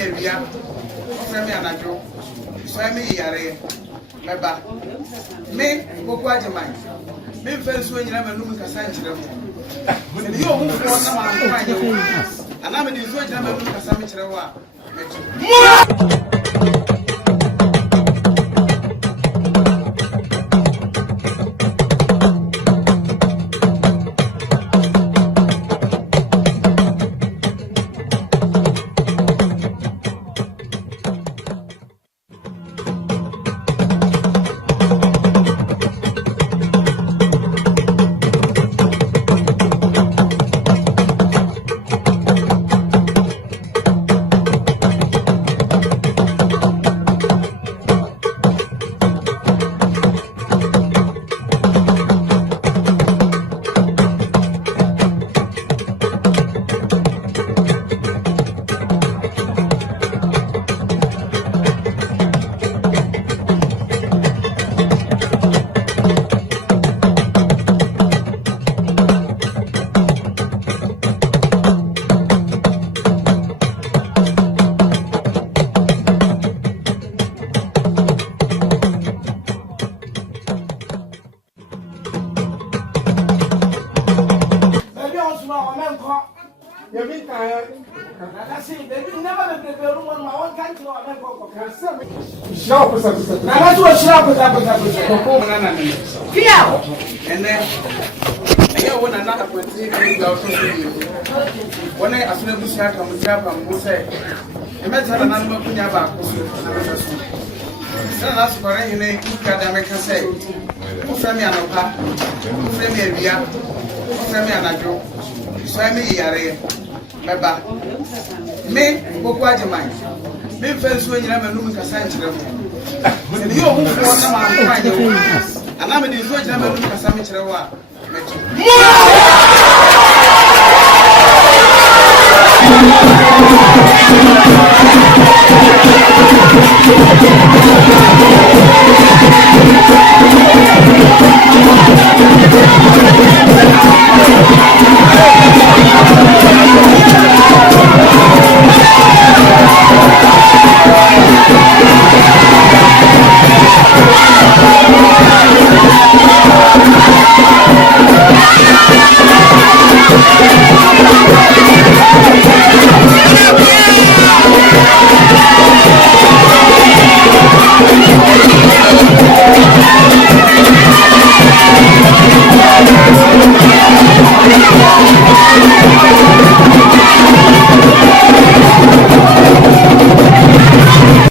area, friend me anajo, friend me yare, meba. Me, go quite a mind. Me first when you have a look at Sanchiro. When you move on, and I'm in the way to have a look at Sanchiro. And then I want another person when I as soon as I come with Japan, who say, I met her and I'm not going to have that's for any academic say, who frame me an opa, who frame me a via, who frame me an ajo, frame me yare, meba. Me, go quite a mind. Me first when you have a look at Sanchiro. And you move on, and I'm in the way to have a look at Sanchiro. Met you.